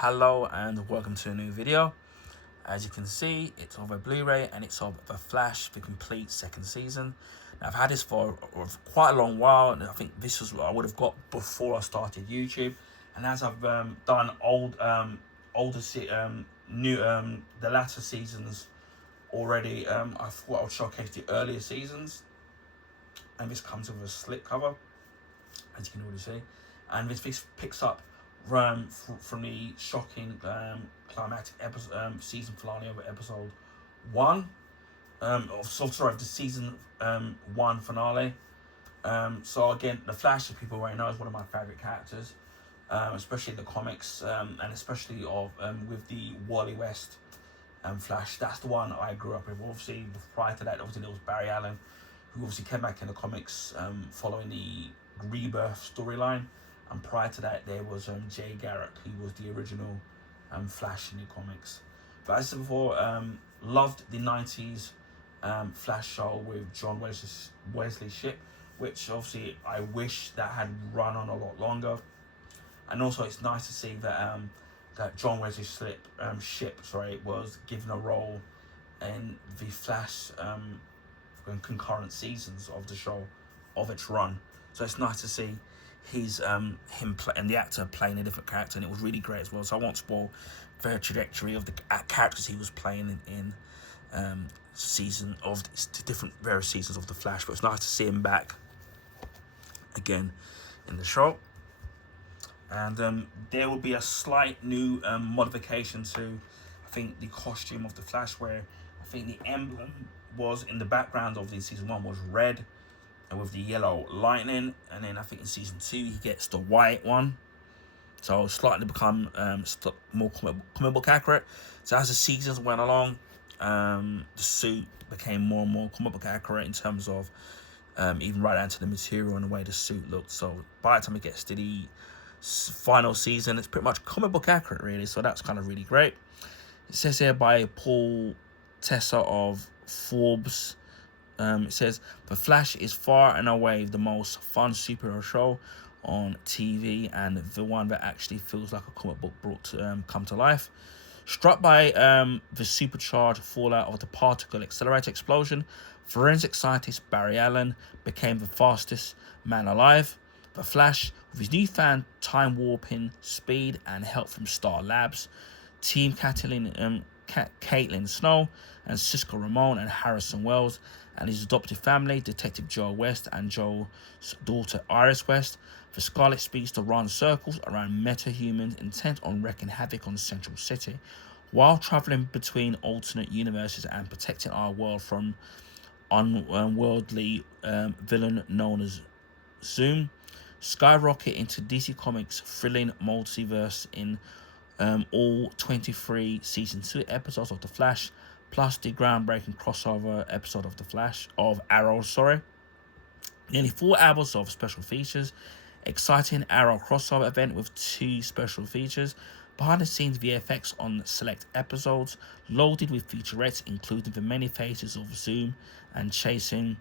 Hello and welcome to a new video. As you can see, it's of a Blu-ray and it's of The Flash, the complete second season. Now, I've had this for quite a long while, and I think this was what I would have got before I started YouTube. And as I've done the latter seasons already, I thought I would showcase the earlier seasons. And this comes with a slipcover, as you can already see, and this picks up from the shocking climactic episode, season finale of episode 1. The season 1 finale. So again, the Flash, as people already know, is one of my favorite characters, especially in the comics, and especially with the Wally West Flash. That's the one I grew up with. Obviously, prior to that, obviously there was Barry Allen, who obviously came back in the comics following the Rebirth storyline. And prior to that, there was Jay Garrick, who was the original Flash in the comics. But as I said before, loved the 90s Flash show with John Wesley Shipp, which obviously I wish that had run on a lot longer. And also it's nice to see that that John Wesley Shipp was given a role in the Flash concurrent seasons of the show, of its run. So it's nice to see him and the actor playing a different character, and it was really great as well. So I won't spoil the trajectory of the characters he was playing in season of the different various seasons of the Flash. But it's nice to see him back again in the show. And there will be a slight new modification to, I think, the costume of the Flash, where I think the emblem was in the background of the season 1 was red, and with the yellow lightning, and then I think in season 2 he gets the white one, so slightly become more comic book accurate. So as the seasons went along, the suit became more and more comic book accurate in terms of even right down to the material and the way the suit looked. So by the time it gets to the final season, it's pretty much comic book accurate, really. So that's kind of really great. It says here by Paul Tessa of Forbes. It says, The Flash is far and away the most fun superhero show on TV, and the one that actually feels like a comic book brought to come to life. Struck by the supercharged fallout of the particle accelerator explosion, forensic scientist Barry Allen became the fastest man alive. The Flash, with his newfound time-warping speed and help from Star Labs, Team Caitlin Snow and Cisco Ramon and Harrison Wells and his adopted family, Detective Joe West and Joe's daughter Iris West. The Scarlet Speedster runs circles around meta-humans intent on wreaking havoc on Central City, while traveling between alternate universes and protecting our world from unworldly villain known as Zoom. Skyrocket into DC Comics' thrilling multiverse in all 23 season 2 episodes of The Flash, plus the groundbreaking crossover episode of Arrow. Nearly 4 hours of special features, exciting Arrow crossover event with 2 special features, behind the scenes VFX on select episodes, loaded with featurettes including the many faces of Zoom and chasing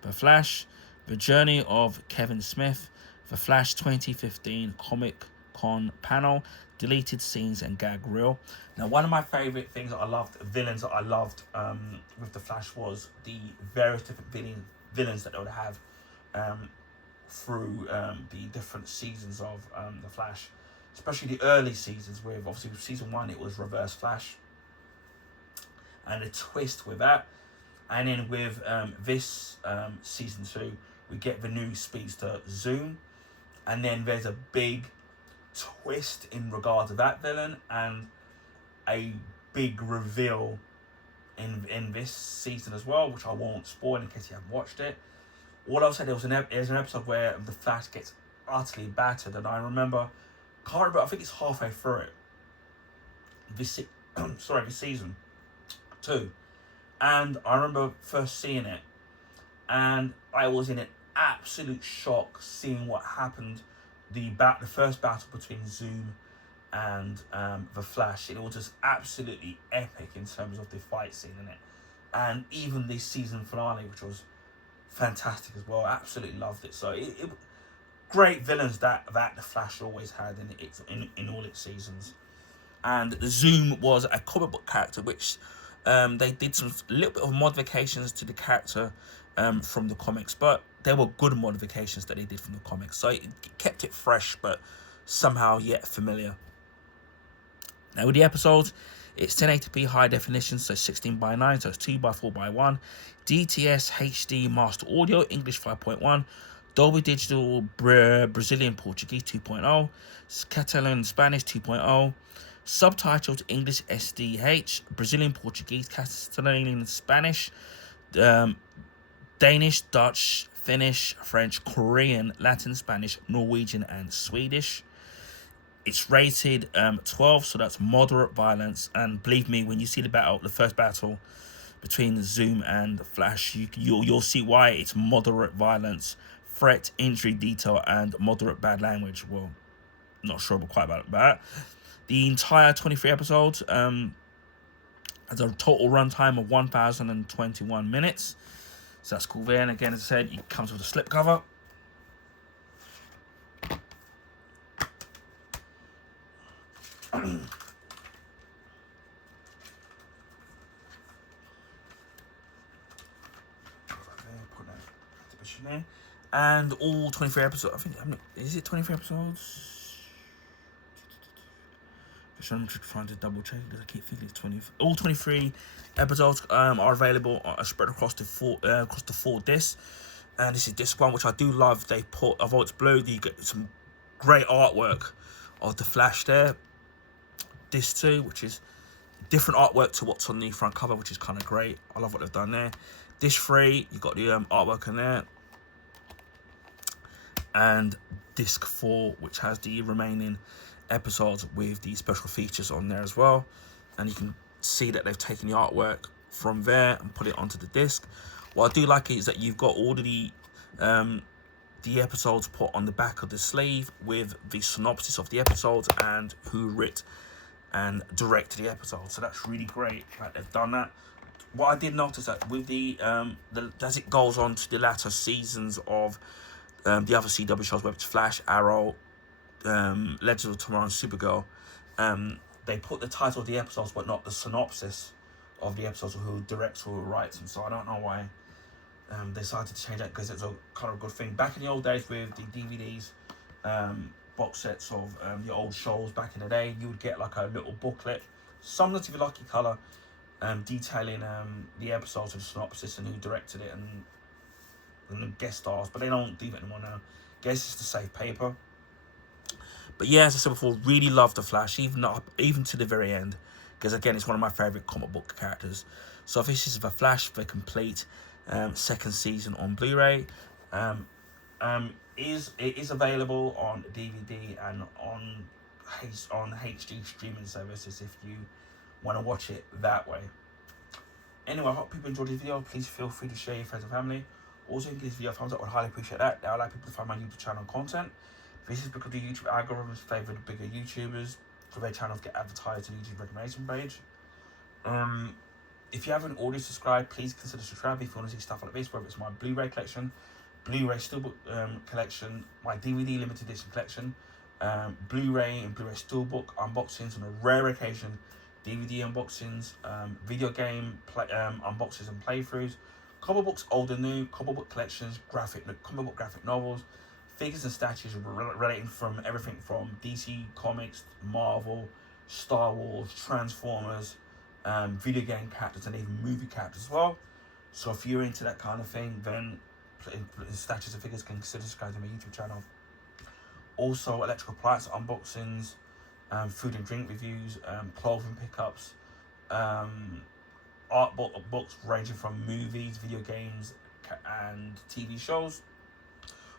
the Flash, the journey of Kevin Smith, the Flash 2015 Comic Con panel, deleted scenes and gag reel. Now, one of my favorite things that I loved, villains that I loved with the Flash, was the various different villains that they would have through the different seasons of the Flash, especially the early seasons. With obviously with season 1 it was Reverse Flash, and a twist with that, and then with this season 2 we get the new speedster Zoom, and then there's a big twist in regard to that villain and a big reveal in this season as well, which I won't spoil in case you haven't watched it. All I'll say, there's an episode where the Flash gets utterly battered, and I I think it's halfway through it, this season 2, and I remember first seeing it, and I was in an absolute shock seeing what happened. The first battle between Zoom and the Flash, it was just absolutely epic in terms of the fight scene in it, and even the season finale, which was fantastic as well. Absolutely loved it. So great villains that the Flash always had in all its seasons. And the Zoom was a comic book character, which they did some little bit of modifications to the character from the comics, but they were good modifications that they did from the comics. So it kept it fresh, but somehow yet familiar. Now with the episodes, it's 1080p high definition, so 16:9, so it's 2:4:1. DTS HD Master Audio, English 5.1. Dolby Digital Brazilian Portuguese 2.0. Catalan Spanish 2.0. Subtitled English SDH, Brazilian Portuguese, Catalan Spanish, Danish, Dutch, Finnish, French, Korean, Latin, Spanish, Norwegian, and Swedish. It's rated 12, so that's moderate violence. And believe me, when you see the first battle between the Zoom and the Flash, you'll see why it's moderate violence, threat, injury, detail, and moderate bad language. Well, not sure quite about that. The entire 23 episodes has a total runtime of 1,021 minutes. So that's cool there. And again, as I said, it comes with a slipcover. And all 23 episodes. I think, is it 23 episodes? I'm trying to double check because I keep thinking it's 20. All 23 episodes are available, spread across the four discs. And this is disc 1, which I do love. They put, although it's blue, you get some great artwork of the Flash there. Disc 2, which is different artwork to what's on the front cover, which is kind of great. I love what they've done there. Disc 3, you've got the artwork in there. And disc 4, which has the remaining episodes with the special features on there as well. And you can see that they've taken the artwork from there and put it onto the disc. What I do like is that you've got all of the episodes put on the back of the sleeve with the synopsis of the episodes and who wrote and directed the episode. So that's really great that they've done that. What I did notice that with as it goes on to the latter seasons of the other CW shows, whether it's Flash, Arrow, Legends of Tomorrow, and Supergirl, they put the title of the episodes but not the synopsis of the episodes, of who directs or who writes them. So I don't know why they decided to change that, because it's a kind of good thing. Back in the old days with the DVDs, box sets of the old shows back in the day, you would get like a little booklet, similar to the Lucky Colour, detailing the episodes of the synopsis and who directed it and the guest stars, but they don't do that anymore now. Guess it's to save paper. But yeah, as I said before, really love the Flash, even to the very end, because again, it's one of my favourite comic book characters. So this is the Flash, the complete second season on Blu-ray. It is available on DVD and on HD streaming services if you want to watch it that way. Anyway, I hope people enjoyed this video. Please feel free to share your friends and family. Also, if you give this video a thumbs up, I would highly appreciate that. That would allow people to find my YouTube channel content. This is because the YouTube algorithms favour the bigger YouTubers, for their channels get advertised on the YouTube recommendation page. If you haven't already subscribed, please consider subscribing if you want to see stuff like this, whether it's my Blu-ray collection, Blu-ray Steelbook collection, my DVD limited edition collection, Blu-ray and Blu-ray Steelbook unboxings on a rare occasion, DVD unboxings, video game unboxings and playthroughs, comic books old and new, comic book collections, comic book graphic novels, figures and statues relating from everything from DC Comics, Marvel, Star Wars, Transformers, video game characters, and even movie characters as well. So if you're into that kind of thing, then statues and figures, can consider subscribing to my YouTube channel. Also, electrical appliance unboxings, food and drink reviews, clothing pickups, art books ranging from movies, video games, and TV shows.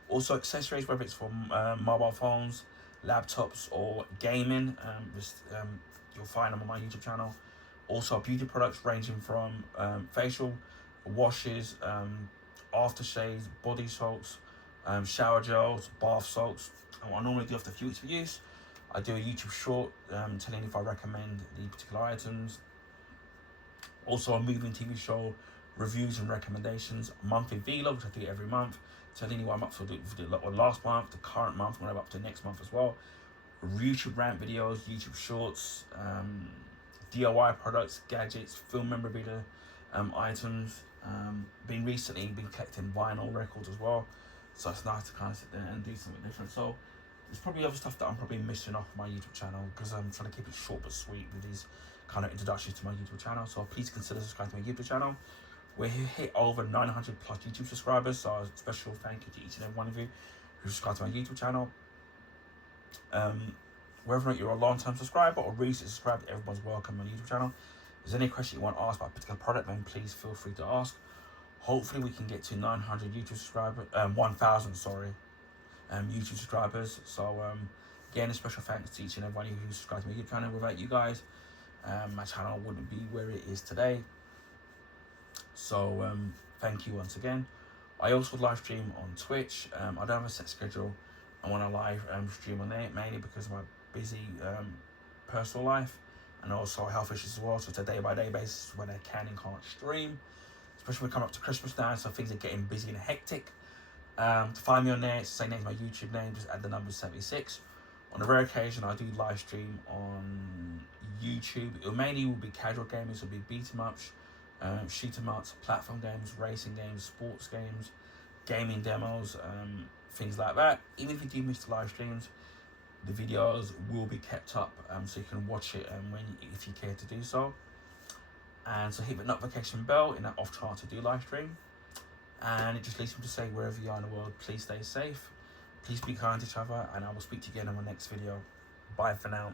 Also accessories, whether it's for mobile phones, laptops, or gaming, you'll find them on my YouTube channel. Also beauty products ranging from facial washes, aftershaves, body soaps, shower gels, bath salts. And what I normally do after a few weeks of use, I do a YouTube short telling if I recommend the particular items. Also a movie and TV show reviews and recommendations, monthly vlog, which I do every month, telling you what I'm up to. I did last month, the current month, what I'm up to next month as well. YouTube rant videos, YouTube shorts, DIY products, gadgets, film memorabilia, items. Been collecting vinyl records as well, so it's nice to kind of sit there and do something different. So there's probably other stuff that I'm probably missing off my YouTube channel, because I'm trying to keep it short but sweet with these kind of introductions to my YouTube channel. So please consider subscribing to my YouTube channel. We're hit over 900 plus YouTube subscribers, so a special thank you to each and every one of you who subscribe to my YouTube channel. Whether or not you're a long-term subscriber or recent subscriber, everyone's welcome on my YouTube channel. If there's any question you want to ask about a particular product, then please feel free to ask. Hopefully we can get to 900 YouTube subscribers, 1,000, sorry, YouTube subscribers. So again, a special thanks to each and everyone who subscribed to my YouTube channel. Without you guys, my channel wouldn't be where it is today. So thank you once again. I also live stream on Twitch. I don't have a set schedule. I want to live stream on there, mainly because of my busy personal life and also health issues as well. So it's a day-by-day basis when I can and can't stream, especially when we come up to Christmas now, so things are getting busy and hectic. To find me on there, it's the same name as my YouTube name, just add the number 76. On a rare occasion, I do live stream on YouTube. It mainly will be casual gaming, so it'll be beat 'em ups, shoot 'em ups, platform games, racing games, sports games, gaming demos, things like that. Even if you do miss the live streams, the videos will be kept up, so you can watch it if you care to do so. And so hit the notification bell in that off chance to do live stream. And it just leaves me to say, wherever you are in the world, please stay safe, please be kind to each other, and I will speak to you again in my next video. Bye for now.